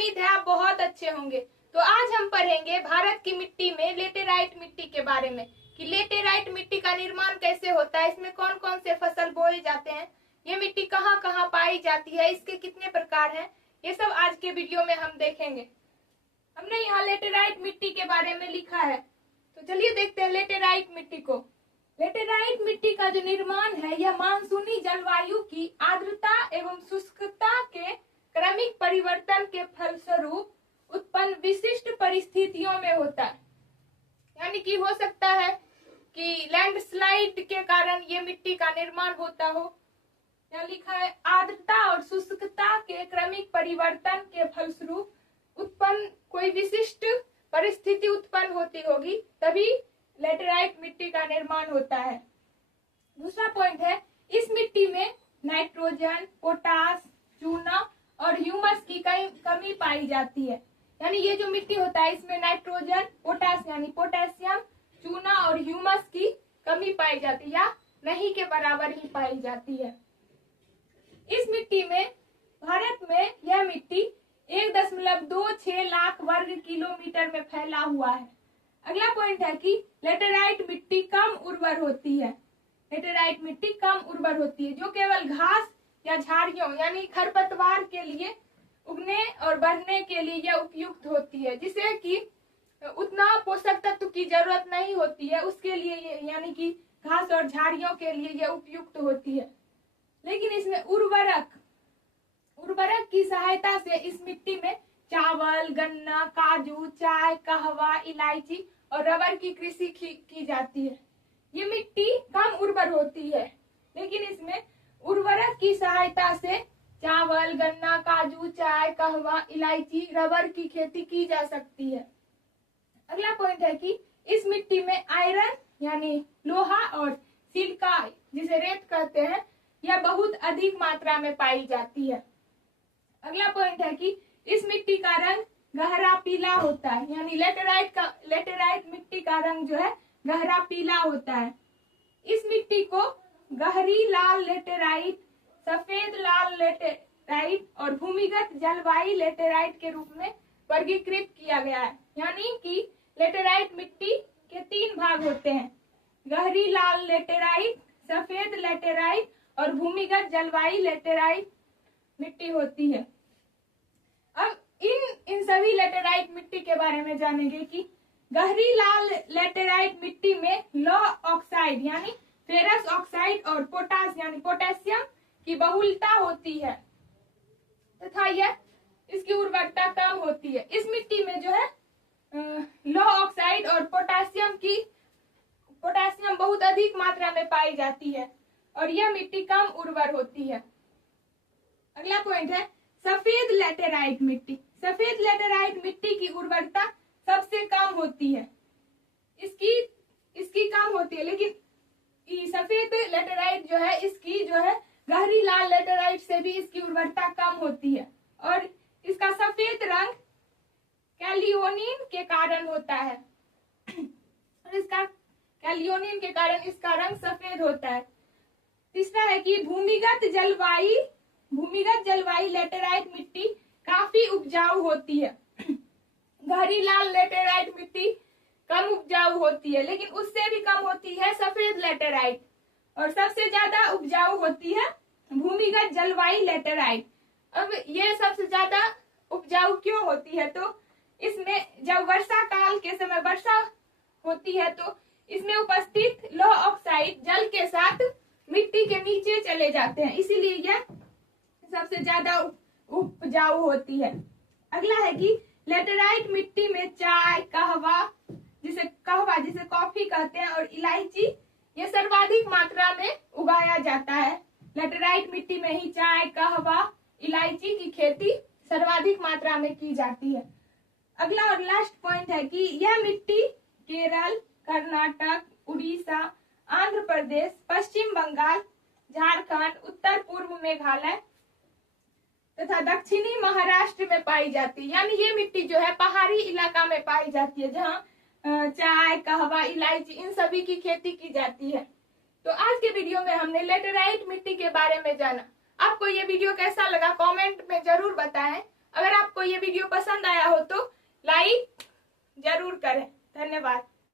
उम्मीद है आप बहुत अच्छे होंगे। तो आज हम पढ़ेंगे भारत की मिट्टी में लेटेराइट मिट्टी के बारे में कि लेटेराइट मिट्टी का निर्माण कैसे होता है, इसमें कौन कौन से फसल बोए जाते हैं, ये मिट्टी कहाँ कहाँ पाई जाती है, इसके कितने प्रकार हैं, ये सब आज के वीडियो में हम देखेंगे। हमने यहाँ लेटेराइट मिट्टी के बारे में लिखा है, तो चलिए देखते हैं लेटेराइट मिट्टी को। लेटेराइट मिट्टी का जो निर्माण है यह मानसूनी जलवायु की आर्द्रता एवं शुष्कता के क्रमिक परिवर्तन के फलस्वरूप उत्पन्न विशिष्ट परिस्थितियों में होता है। यानी कि हो सकता है कि लैंडस्लाइड के कारण ये मिट्टी का निर्माण होता हो। यहाँ लिखा है आर्द्रता और शुष्कता के क्रमिक परिवर्तन के फलस्वरूप उत्पन्न कोई विशिष्ट परिस्थिति उत्पन्न होती होगी, तभी लेटेराइट मिट्टी का निर्माण होता है। दूसरा पॉइंट है, इस मिट्टी में नाइट्रोजन, पोटास, चूना और ह्यूमस की कमी पाई जाती है। यानी ये जो मिट्टी होता है इसमें नाइट्रोजन, पोटास यानी पोटेशियम, चूना और ह्यूमस की कमी पाई जाती है या नहीं के बराबर ही पाई जाती है। इस मिट्टी में भारत में यह मिट्टी 1.26 लाख वर्ग किलोमीटर में फैला हुआ है। अगला पॉइंट है कि लेटेराइट मिट्टी कम उर्वर होती है। लेटेराइट मिट्टी कम उर्वर होती है जो केवल घास या झाड़ियों यानी खरपतवार के लिए उगने और बढ़ने के लिए यह उपयुक्त होती है, जिसे कि उतना पोषक तत्व की जरूरत नहीं होती है, उसके लिए यानी कि घास और झाड़ियों के लिए यह उपयुक्त होती है। लेकिन इसमें उर्वरक की सहायता से इस मिट्टी में चावल, गन्ना, काजू, चाय, कहवा, इलायची और रबर की कृषि की जाती है। ये मिट्टी कम उर्वर होती है, लेकिन इसमें उर्वरक की सहायता से चावल, गन्ना, काजू, चाय, कहवा, इलायची, रबर की खेती की जा सकती है। अगला पॉइंट है कि इस मिट्टी में आयरन यानी लोहा और सिलिका जिसे रेत कहते हैं यह बहुत अधिक मात्रा में पाई जाती है। अगला पॉइंट है कि इस मिट्टी का रंग गहरा पीला होता है। यानी लेटेराइट मिट्टी का रंग जो है गहरा पीला होता है। इस मिट्टी को गहरी लाल लेटेराइट, सफेद लाल लेटेराइट और भूमिगत जलवायु लेटेराइट के रूप में वर्गीकृत किया गया है। यानी कि लेटेराइट मिट्टी के 3 भाग होते हैं, गहरी लाल लेटेराइट, सफेद लेटेराइट और भूमिगत जलवायु लेटेराइट मिट्टी होती है। अब इन सभी लेटेराइट मिट्टी के बारे में जानेंगे कि गहरी लाल लेटेराइट मिट्टी में लौह ऑक्साइड यानी फेरस ऑक्साइड और पोटास यानी पोटेशियम की बहुलता होती है तथा यह इसकी उर्वरता कम होती है। इस मिट्टी में जो है लौह ऑक्साइड और पोटेशियम बहुत अधिक मात्रा में पाई जाती है और यह मिट्टी कम उर्वर होती है। अगला पॉइंट है सफेद लेटेराइट मिट्टी। सफेद लेटेराइट मिट्टी की उर्वरता सबसे कम होती है, इसकी कम होती है, लेकिन सफेद लेटेराइट जो है इसकी जो है गहरी लाल लेटेराइट से भी इसकी उर्वरता कम होती है और इसका सफेद रंग कैलियोनिन के कारण होता है और कैलियोनिन के कारण इसका रंग सफेद होता है। तीसरा है कि भूमिगत जलवायु लेटेराइट मिट्टी काफी उपजाऊ होती है। गहरी लाल लेटेराइट मिट्टी कम उपजाऊ होती है, लेकिन उससे भी कम होती है सफेद लेटेराइट और सबसे ज्यादा उपजाऊ होती है भूमिगत जलवायु लेटेराइट। अब ये सबसे ज्यादा उपजाऊ क्यों होती है, तो इसमें जब वर्षा काल के समय वर्षा होती है तो इसमें उपस्थित लौह ऑक्साइड जल के साथ मिट्टी के नीचे चले जाते हैं, इसीलिए यह सबसे ज्यादा उपजाऊ होती है। अगला है कि लेटेराइट मिट्टी में चाय, कहवा जिसे कॉफी कहते हैं और इलायची ये सर्वाधिक मात्रा में उगाया जाता है। लेटेराइट मिट्टी में ही चाय, कहवा, इलायची की खेती सर्वाधिक मात्रा में की जाती है। अगला और लास्ट पॉइंट है कि यह मिट्टी केरल, कर्नाटक, उड़ीसा, आंध्र प्रदेश, पश्चिम बंगाल, झारखंड, उत्तर पूर्व मेघालय तथा दक्षिणी महाराष्ट्र में पाई जाती है। यानी ये मिट्टी जो है पहाड़ी इलाका में पाई जाती है, जहाँ चाय, कहवा, इलायची इन सभी की खेती की जाती है। तो आज के वीडियो में हमने लेटेराइट मिट्टी के बारे में जाना। आपको ये वीडियो कैसा लगा कमेंट में जरूर बताएं अगर आपको ये वीडियो पसंद आया हो तो लाइक जरूर करें। धन्यवाद।